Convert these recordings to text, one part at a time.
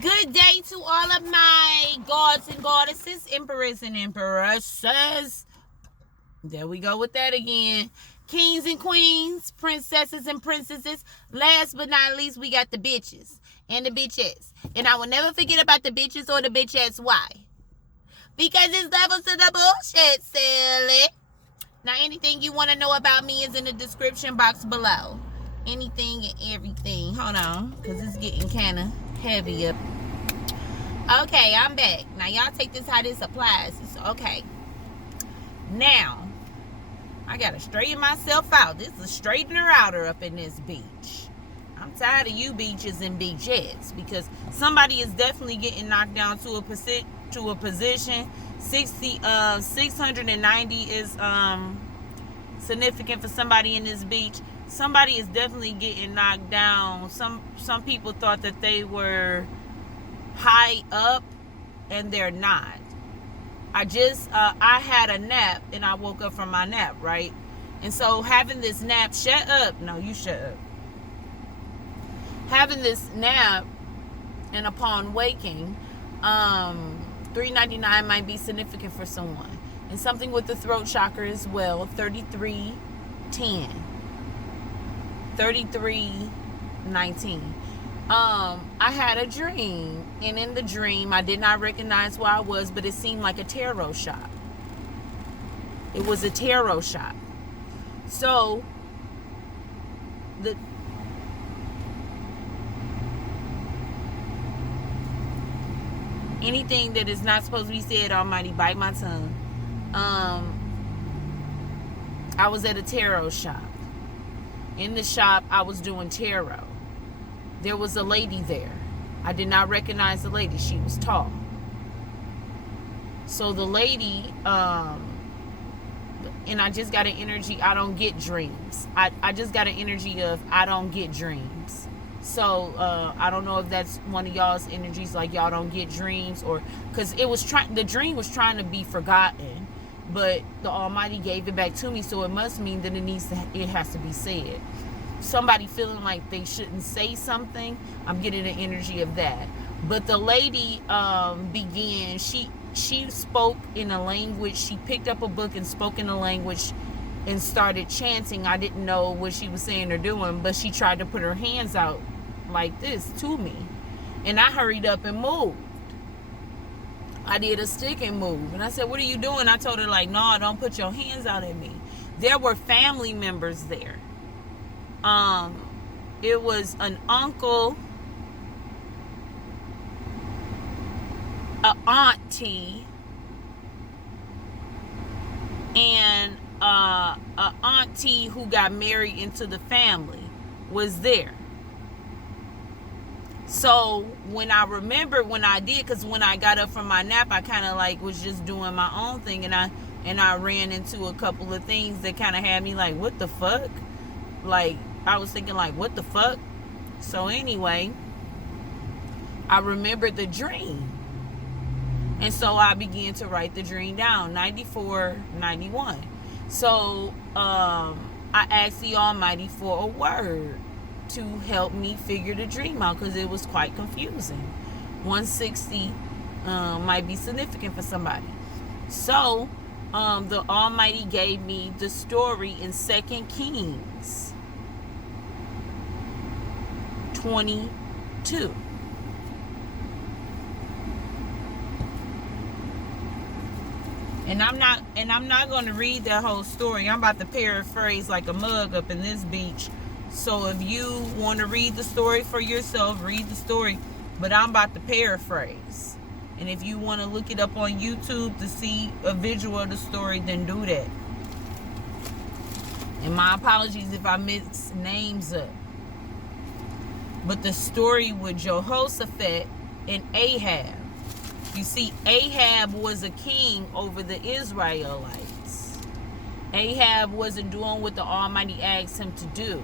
Good day to all of my gods and goddesses, emperors and empresses. There we go with that again. Kings and queens, princesses and princesses. Last but not least, we got the bitches and the bitches. And I will never forget about the bitches or the bitches. Why? Because it's levels to the bullshit, silly. Now, anything you want to know about me is in the description box below. Anything and everything. Hold on, because it's getting kind of heavy up. Okay, I'm back. Now, y'all take this how this applies. Okay. Now, I got to straighten myself out. This is a straightener outer up in this beach. I'm tired of you beaches and beaches because somebody is definitely getting knocked down to a position. 690 is significant for somebody in this beach. Somebody is definitely getting knocked down. Some people thought that they were high up, and they're not. I had a nap, and I woke up from my nap, right? And so having this nap, shut up. No, you shut up. Having this nap, and upon waking, 399 might be significant for someone. And something with the throat chakra as well, 3310. 3319. I had a dream, and in the dream, I did not recognize where I was, but it seemed like a tarot shop. It was a tarot shop. So, anything that is not supposed to be said, Almighty, bite my tongue. I was at a tarot shop. In the shop, I was doing tarot. There was a lady there. I did not recognize the lady. She was tall. So the lady, and I just got an energy, I don't get dreams. I just got an energy of I don't get dreams. So I don't know if that's one of y'all's energies, like y'all don't get dreams, or because the dream was trying to be forgotten, but the Almighty gave it back to me, so it must mean that it has to be said. Somebody feeling like they shouldn't say something, I'm getting an energy of that. But the lady began, she spoke in a language. She picked up a book and spoke in a language and started chanting. I didn't know what she was saying or doing, but she tried to put her hands out like this to me, and I hurried up and moved. I did a stick and move, and I said, "What are you doing?" I told her, like, "No, don't put your hands out at me." There were family members there. It was an uncle, an auntie, and an auntie who got married into the family was there. So when I remembered when I did, because when I got up from my nap, I kind of like was just doing my own thing, and I ran into a couple of things that kind of had me like, what the fuck? Like, I was thinking like, what the fuck? So anyway, I remembered the dream. And so I began to write the dream down, 94, 91. So I asked the Almighty for a word to help me figure the dream out, because it was quite confusing. 160 might be significant for somebody. So the Almighty gave me the story in 2 Kings 22. And I'm not going to read that whole story. I'm about to paraphrase like a mug up in this beach. So if you want to read the story for yourself, read the story. But I'm about to paraphrase. And if you want to look it up on YouTube to see a visual of the story, then do that. And my apologies if I mix names up. But the story with Jehoshaphat and Ahab. You see, Ahab was a king over the Israelites. Ahab wasn't doing what the Almighty asked him to do.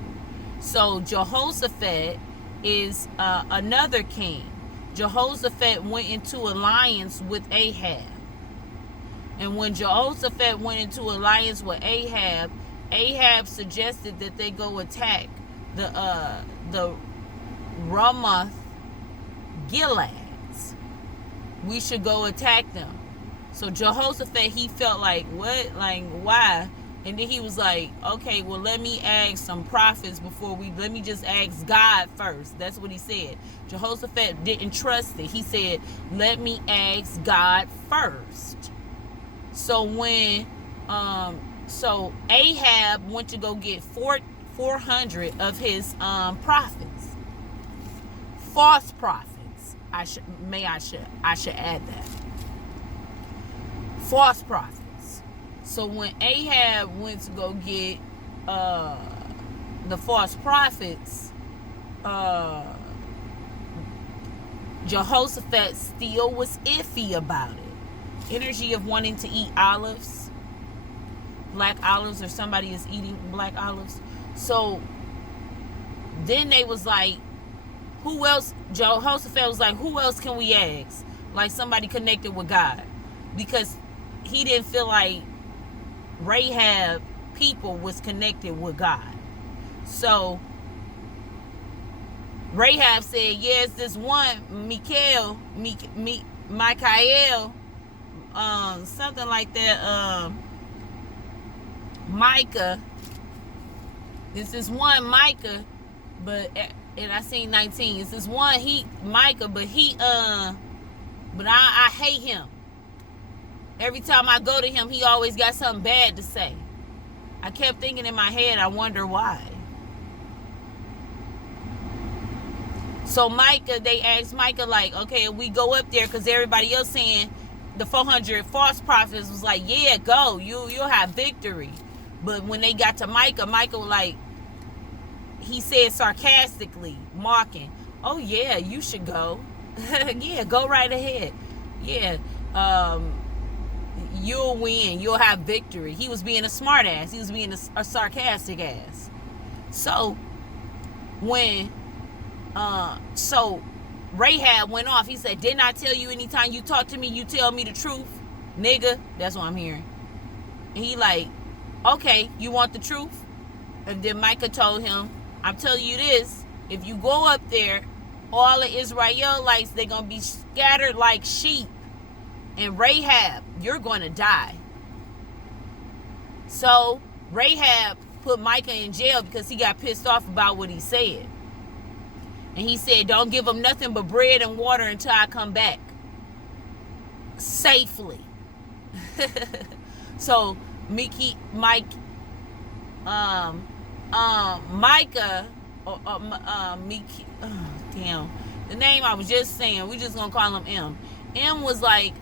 So Jehoshaphat is another king. Jehoshaphat went into alliance with Ahab. And when Jehoshaphat went into alliance with Ahab, Ahab suggested that they go attack the Ramoth Gilead. we should go attack them. So Jehoshaphat, he felt like, what? Like, why? And then he was like, okay, well, let me ask some prophets let me just ask God first. That's what he said. Jehoshaphat didn't trust it. He said, let me ask God first. So when, so Ahab went to go get 400 of his prophets, false prophets. I should add that. False prophets. So when Ahab went to go get the false prophets, Jehoshaphat still was iffy about it. Energy of wanting to eat olives, black olives, or somebody is eating black olives. So then they was like, who else? Jehoshaphat was like, who else can we ask? Like somebody connected with God. Because he didn't feel like Rahab people was connected with God. So Rahab said, yes, this one Michael, something like that, Micah. This is one Micah, and I seen 19. It's this one Micah, but I hate him. Every time I go to him, he always got something bad to say. I kept thinking in my head, I wonder why. So Micah, they asked Micah, like, okay, we go up there, because everybody else saying, the 400 false prophets was like, yeah, go, you'll have victory. But when they got to Micah was like, he said sarcastically, mocking, oh yeah, you should go. Yeah, go right ahead. Yeah, you'll win. You'll have victory. He was being a smart ass. He was being a sarcastic ass. So when so Rahab went off, he said, didn't I tell you anytime you talk to me, you tell me the truth, nigga? That's what I'm hearing. And he like, okay, you want the truth? And then Micah told him, I'm telling you this, if you go up there, all the Israelites, they're going to be scattered like sheep. And Rahab, you're going to die. So Rahab put Micah in jail because he got pissed off about what he said. And he said, don't give them nothing but bread and water until I come back. Safely. So Micah, damn, the name I was just saying, we just gonna call him M. M was like,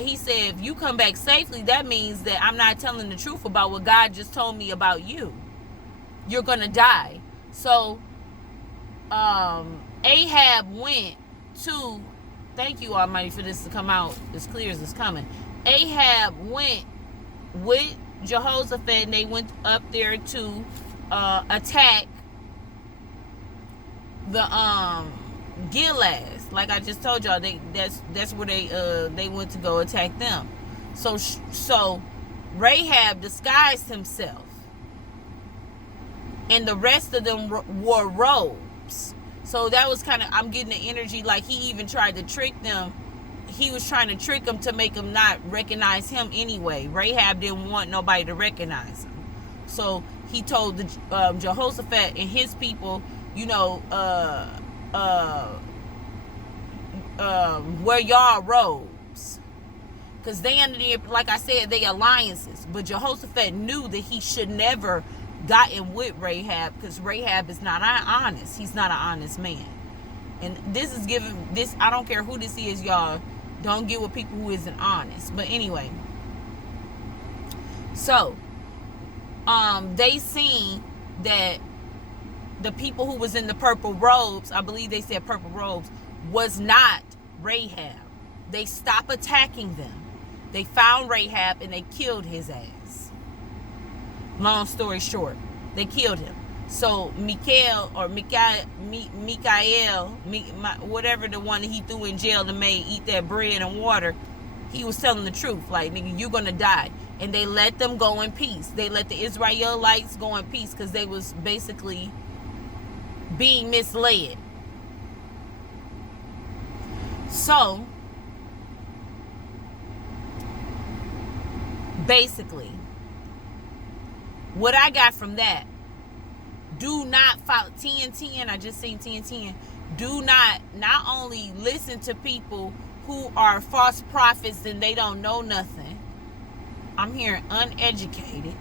he said, if you come back safely, that means that I'm not telling the truth about what God just told me about you. You're gonna die. So Ahab went to, thank you Almighty for this to come out as clear as it's coming. Ahab went with Jehoshaphat, and they went up there to attack the Gilead. Like I just told y'all, that's where they went to go attack them. So Rahab disguised himself, and the rest of them wore robes. So that was kind of, I'm getting the energy like he even tried to trick them. He was trying to trick them to make them not recognize him anyway. Rahab didn't want nobody to recognize him. So he told the Jehoshaphat and his people, wear y'all robes. Because they under the, like I said, they alliances. But Jehoshaphat knew that he should never gotten with Rahab, because Rahab is not honest. He's not an honest man. And this is giving, this, I don't care who this is, y'all. Don't get with people who isn't honest. But anyway. So, they seen that the people who was in the purple robes, I believe they said purple robes, was not Rahab. They stopped attacking them. They found Rahab and they killed his ass. Long story short, they killed him. So Mikael, whatever the one that he threw in jail and made eat that bread and water, he was telling the truth. Like, nigga, you're gonna die. And they let them go in peace. They let the Israelites go in peace because they was basically being misled. So basically, what I got from that, do not follow 10. I just seen 10. Do not only listen to people who are false prophets and they don't know nothing. I'm hearing uneducated.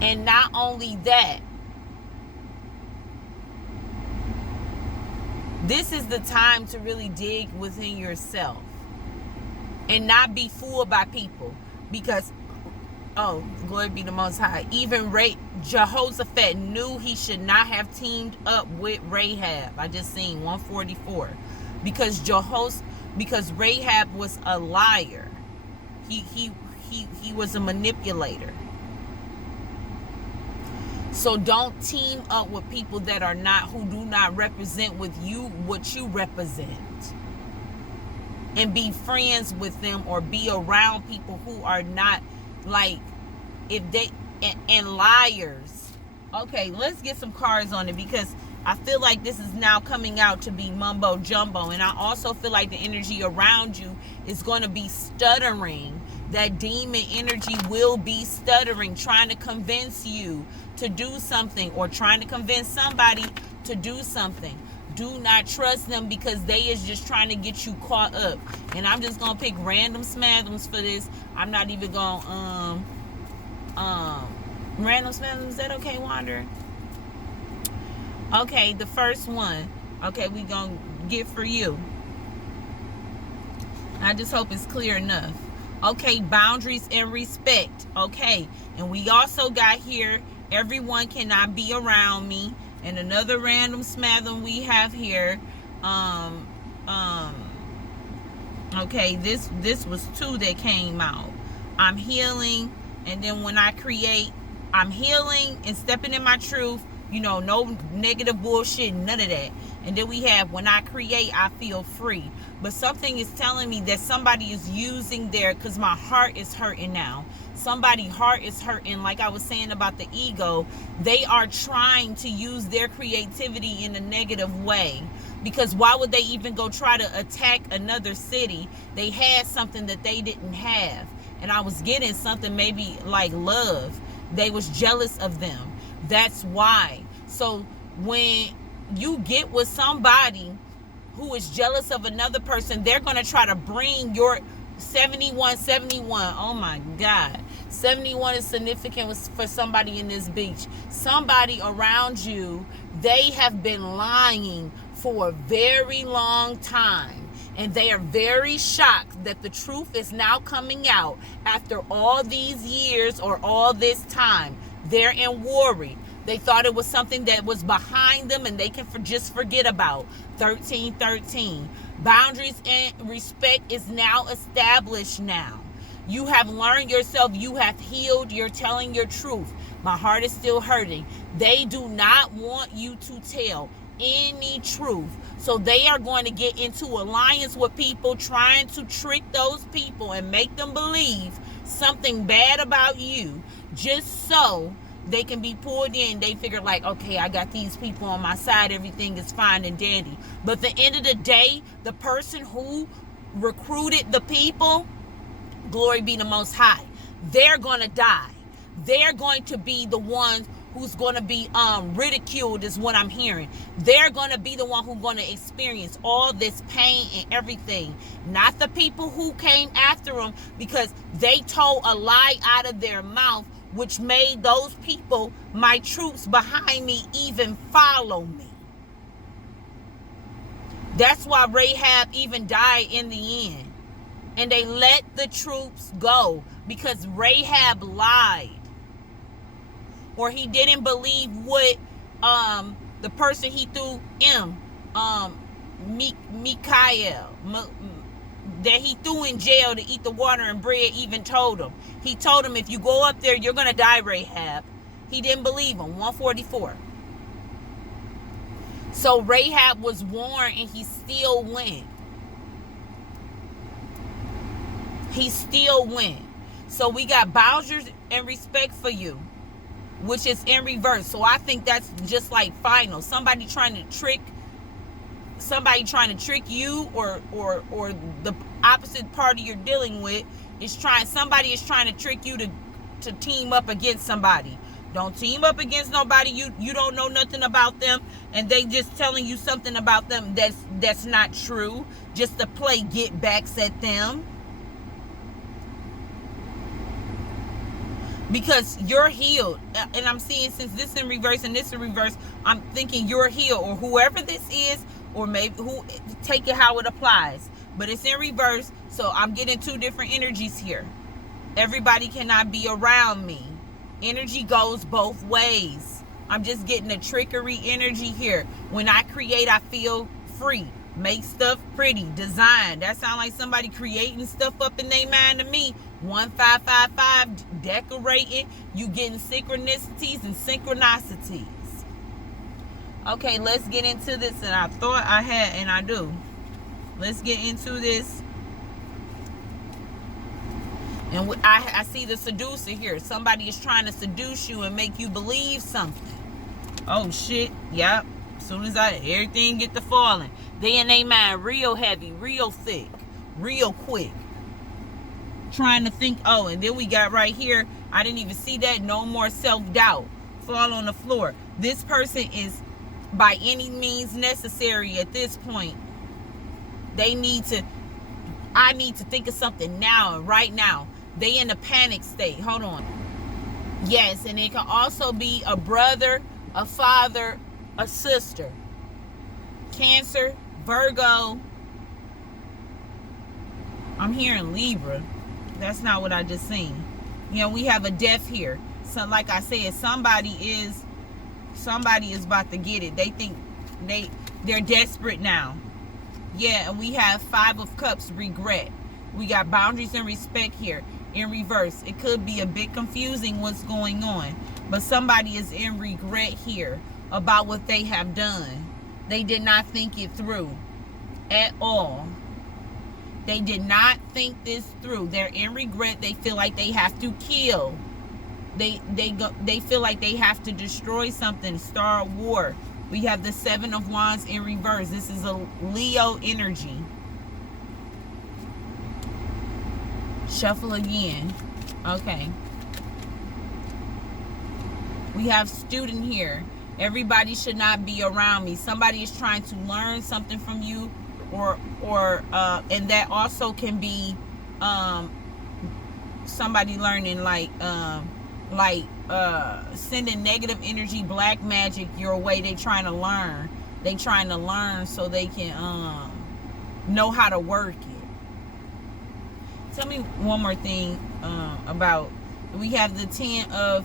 And not only that, this is the time to really dig within yourself and not be fooled by people. Because, oh, glory be the Most High, even Jehoshaphat knew he should not have teamed up with Rahab. I just seen 144. Because Rahab was a liar. He was a manipulator. So don't team up with people that are not, who do not represent with you what you represent. And be friends with them, or be around people who are not, like, if they, and liars. Okay, let's get some cards on it, because I feel like this is now coming out to be mumbo jumbo. And I also feel like the energy around you is going to be stuttering. That demon energy will be stuttering, trying to convince you to do something, or trying to convince somebody to do something. Do not trust them, because they is just trying to get you caught up. And I'm just going to pick random smathums for this. I'm not even going random smathums. Is that okay, Wander? Okay, the first one. Okay, we going to get for you. I just hope it's clear enough. Okay, boundaries and respect. Okay, and we also got here, everyone cannot be around me. And another random smathum we have here. Okay, this was 2 that came out. I'm healing, and then when I create, I'm healing and stepping in my truth. You know, no negative bullshit, none of that. And then we have, when I create, I feel free. But something is telling me that somebody is using because my heart is hurting now. Somebody's heart is hurting, like I was saying about the ego. They are trying to use their creativity in a negative way. Because why would they even go try to attack another city? They had something that they didn't have. And I was getting something maybe like love. They was jealous of them. That's why. So when you get with somebody who is jealous of another person, they're going to try to bring your 71. Oh my God. 71 is significant for somebody in this beach. Somebody around you, they have been lying for a very long time. And they are very shocked that the truth is now coming out after all these years or all this time. They're in worry. They thought it was something that was behind them and they can just forget about. 1313. Boundaries and respect is now established now. You have learned yourself. You have healed. You're telling your truth. My heart is still hurting. They do not want you to tell any truth. So they are going to get into alliance with people, trying to trick those people and make them believe something bad about you, just so they can be pulled in. They figure like, okay, I got these people on my side. Everything is fine and dandy. But at the end of the day, the person who recruited the people, glory be the Most High, they're going to die. They're going to be the ones who's going to be ridiculed, is what I'm hearing. They're going to be the one who's going to experience all this pain and everything. Not the people who came after them, because they told a lie out of their mouth, which made those people, my troops behind me, even follow me. That's why Rahab even died in the end. And they let the troops go because Rahab lied. Or he didn't believe what the person he threw Mikael, that he threw in jail to eat the water and bread, even told him. He told him, if you go up there, you're going to die, Rahab. He didn't believe him. 144. So Rahab was warned, and he still went. He still went. So we got boundaries and respect for you, which is in reverse. So I think that's just like final. Somebody trying to trick somebody trying to trick you, or the opposite party you're dealing with somebody is trying to trick you to team up against somebody. Don't team up against nobody you don't know nothing about them, and they just telling you something about them that's not true, just to play get backs at them. Because you're healed. And I'm seeing, since this in reverse and this in reverse, I'm thinking you're healed, or whoever this is, or maybe who, take it how it applies. But it's in reverse, so I'm getting two different energies here. Everybody cannot be around me. Energy goes both ways. I'm just getting a trickery energy here. When I create, I feel free. Make stuff pretty, design. That sounds like somebody creating stuff up in their mind to me. 1555, decorating. You getting synchronicities and synchronicities. Okay, let's get into this. And I thought I had, and I do. Let's get into this. And I see the seducer here. Somebody is trying to seduce you and make you believe something. Oh, shit. Yep. As soon as everything get to falling. They in their mind real heavy, real thick, real quick. Trying to think, oh, and then we got right here, I didn't even see that, no more self-doubt. Fall on the floor. This person is, by any means necessary at this point, I need to think of something now and right now. They in a panic state. Hold on. Yes, and it can also be a brother, a father, a sister. Cancer, Virgo. I'm hearing Libra. That's not what I just seen. You know, we have a death here. So like I said, somebody is about to get it. They think they're desperate now. Yeah, and we have 5 of Cups, regret. We got boundaries and respect here in reverse. It could be a bit confusing what's going on, but somebody is in regret here about what they have done. They did not think it through at all. They did not think this through. They're in regret. They feel like they have to kill. They feel like they have to destroy something, start war. We have the 7 of Wands in reverse. This is a Leo energy. Shuffle again. Okay. We have student here. Everybody should not be around me. Somebody is trying to learn something from you, or and that also can be somebody learning sending negative energy, black magic your way. They trying to learn. They trying to learn so they can know how to work it. Tell me one more thing about, we have the 10 of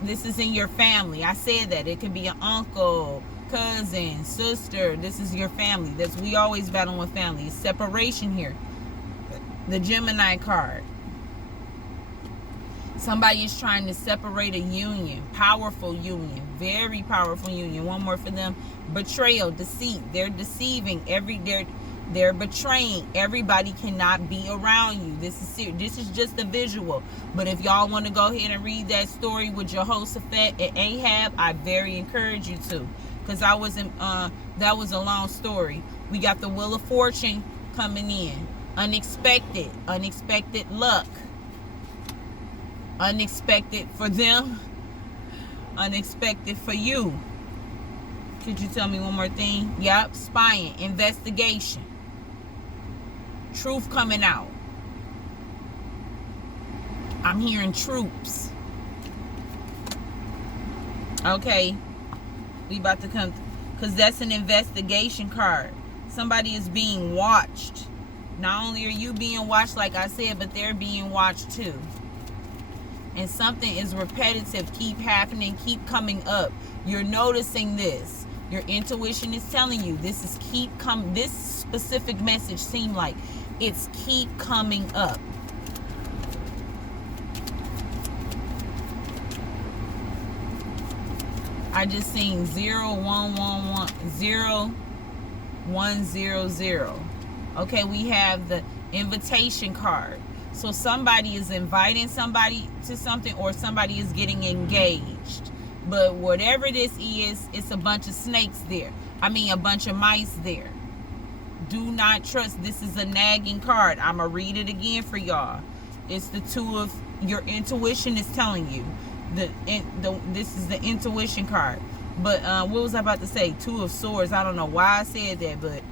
this is in your family. I said that it could be an uncle, cousin, sister. This is your family. We always battle with family. It's separation here. The Gemini card. Somebody is trying to separate a union. Powerful union. Very powerful union. One more for them. Betrayal, deceit. They're deceiving. They're betraying. Everybody cannot be around you. This is serious. This is just a visual. But if y'all want to go ahead and read that story with Jehoshaphat and Ahab, I very encourage you to. Because that was a long story. We got the Wheel of Fortune coming in. Unexpected luck. Unexpected for them. Unexpected for you. Could you tell me one more thing? Yep. Spying. Investigation. Truth coming out. I'm hearing troops. Okay. We about to come, because that's an investigation card. Somebody is being watched. Not only are you being watched, like I said, but they're being watched too. And something is repetitive, keep happening, keep coming up. You're noticing this. Your intuition is telling you this is this specific message seemed like it's keep coming up. I just seen 0100. Okay, we have the invitation card. So somebody is inviting somebody to something, or somebody is getting engaged. But whatever this is, it's a bunch of snakes there. I mean, a bunch of mice there. Do not trust. This is a nagging card. I'm going to read it again for y'all. It's the two of, your intuition is telling you. This is the intuition card. But what was I about to say? Two of Swords. I don't know why I said that, but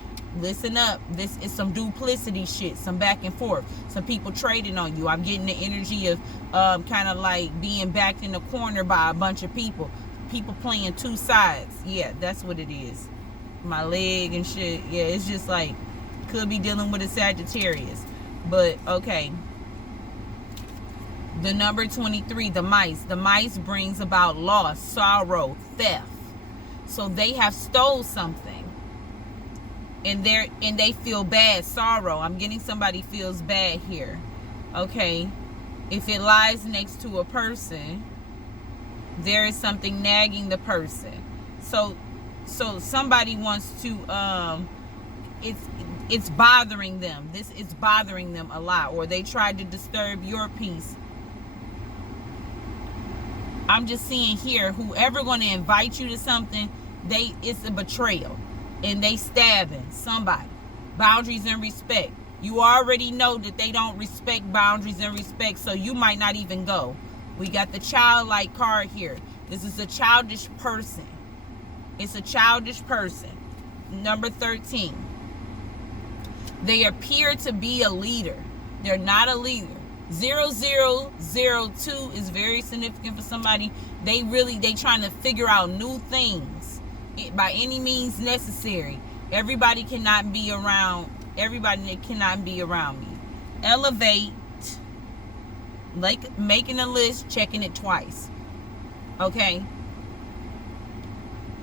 listen up. This is some duplicity shit, some back and forth, some people trading on you. I'm getting the energy of kind of like being backed in the corner by a bunch of people playing two sides. Yeah, that's what it is. My leg and shit. Yeah, it's just like, could be dealing with a Sagittarius. But okay, the number 23, the mice brings about loss, sorrow, theft. So they have stole something, and they feel bad, sorrow. I'm getting somebody feels bad here. Okay, if it lies next to a person, there is something nagging the person. So somebody wants to it's bothering them. This is bothering them a lot, or they tried to disturb your peace. I'm just seeing here, whoever going to invite you to something, it's a betrayal, and they stabbing somebody. Boundaries and respect. You already know that they don't respect boundaries and respect, so you might not even go. We got the childlike card here. This is a childish person. It's a childish person. Number 13. They appear to be a leader. They're not a leader. 0002 is very significant for somebody. They trying to figure out new things by any means necessary. Everybody cannot be around me. Elevate, like making a list, checking it twice. Okay,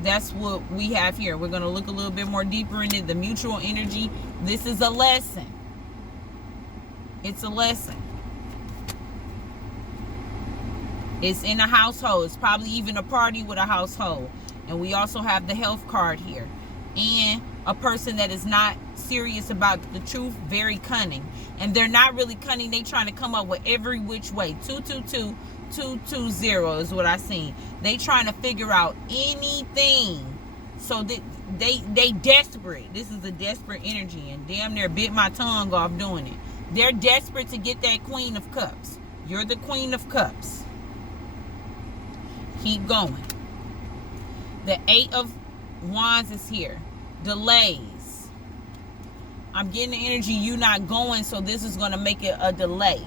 that's what we have here. We're going to look a little bit more deeper into the mutual energy. This is a lesson. It's a lesson. It's in a household. It's probably even a party with a household. And we also have the health card here. And a person that is not serious about the truth, very cunning. And they're not really cunning. They trying to come up with every which way. 222220 is what I seen. They trying to figure out anything. So they desperate. This is a desperate energy. And damn near bit my tongue off doing it. They're desperate to get that Queen of Cups. You're the Queen of Cups. Keep going. The 8 of Wands is here. Delays. I'm getting the energy you not going, so this is going to make it a delay.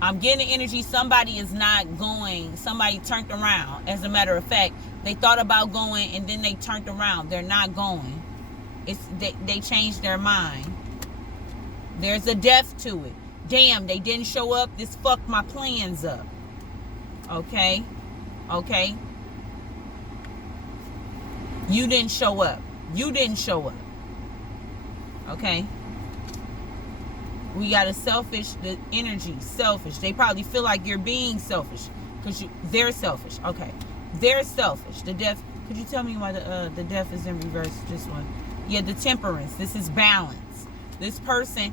I'm getting the energy somebody is not going. Somebody turned around. As a matter of fact, they thought about going and then they turned around. They're not going. They changed their mind. There's a death to it. Damn, they didn't show up. This fucked my plans up. Okay? Okay? You didn't show up. Okay? We got a selfish, the energy, selfish. They probably feel like you're being selfish because they're selfish. Okay. They're selfish. The death, could you tell me why the death is in reverse? This one. Yeah, the temperance. This is balance. This person,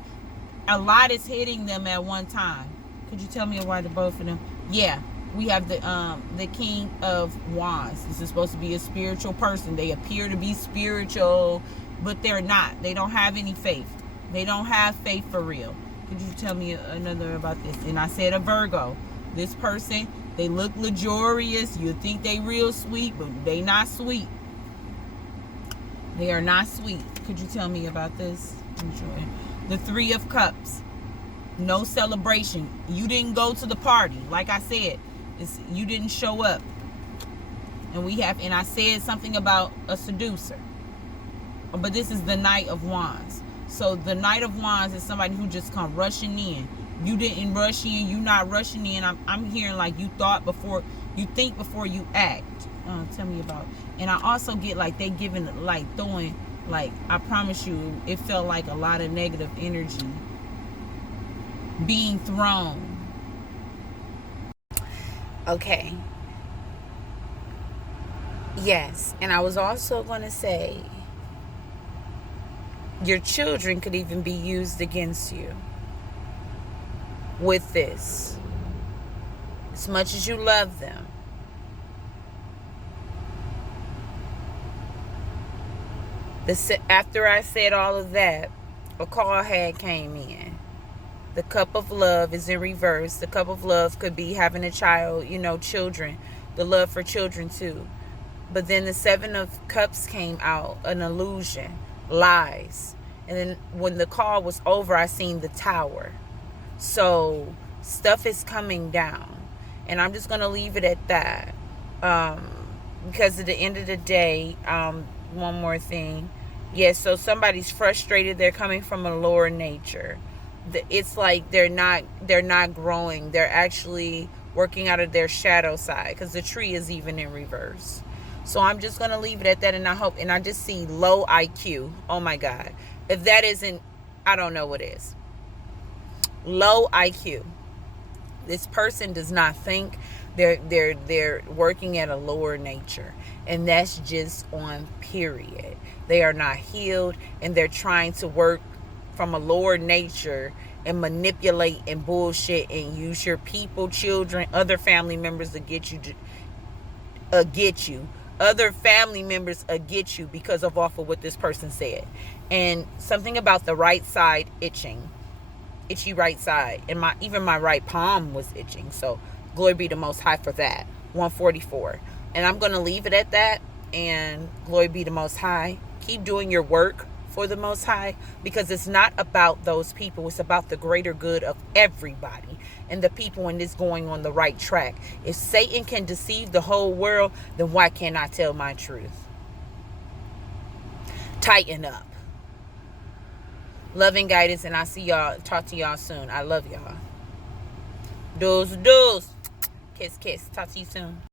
a lot is hitting them at one time. Could you tell me why the both of them? Yeah. We have the King of Wands. This is supposed to be a spiritual person. They appear to be spiritual, but they're not. They don't have any faith. They don't have faith for real. Could you tell me another about this? And I said a Virgo. This person, they look luxurious. You think they real sweet, but they not sweet. They are not sweet. Could you tell me about this? The 3 of Cups. No celebration. You didn't go to the party. Like I said, you didn't show up. And I said something about a seducer. But this is the Knight of Wands. So the Knight of Wands is somebody who just come rushing in. You didn't rush in. You not rushing in. I'm hearing like you think before you act. Tell me about. And I also get like they giving like throwing, like I promise you, it felt like a lot of negative energy being thrown. Okay. Yes, and I was also going to say your children could even be used against you with this. As much as you love them, After I said all of that, a call had came in. The cup of love is in reverse. The cup of love could be having a child, children, the love for children too. But then the seven of cups came out, an illusion, lies. And then when the call was over, I seen the tower. So stuff is coming down. And I'm just going to leave it at that. Because at the end of the day, one more thing. Yes, so somebody's frustrated. They're coming from a lower nature. It's like they're not growing. They're actually working out of their shadow side, because the tree is even in reverse. So I'm just going to leave it at that, and I just see low IQ. Oh my God. If that isn't, I don't know what is. Low IQ. This person does not think. They're working at a lower nature, and that's just on period. They are not healed, and they're trying to work from a lower nature and manipulate and bullshit and use your people, children, other family members to get you. Other family members get you because of off of what this person said. And something about the right side itchy right side, and even my right palm was itching. So glory be to Most High for that. 144. And I'm going to leave it at that, and glory be to Most High. Keep doing your work for the Most High, because it's not about those people. It's about the greater good of everybody and the people in this going on the right track. If Satan can deceive the whole world, then why can't I tell my truth? Tighten up. Love and guidance, and I'll talk to y'all soon. I love y'all. Deuce. Kiss. Talk to you soon.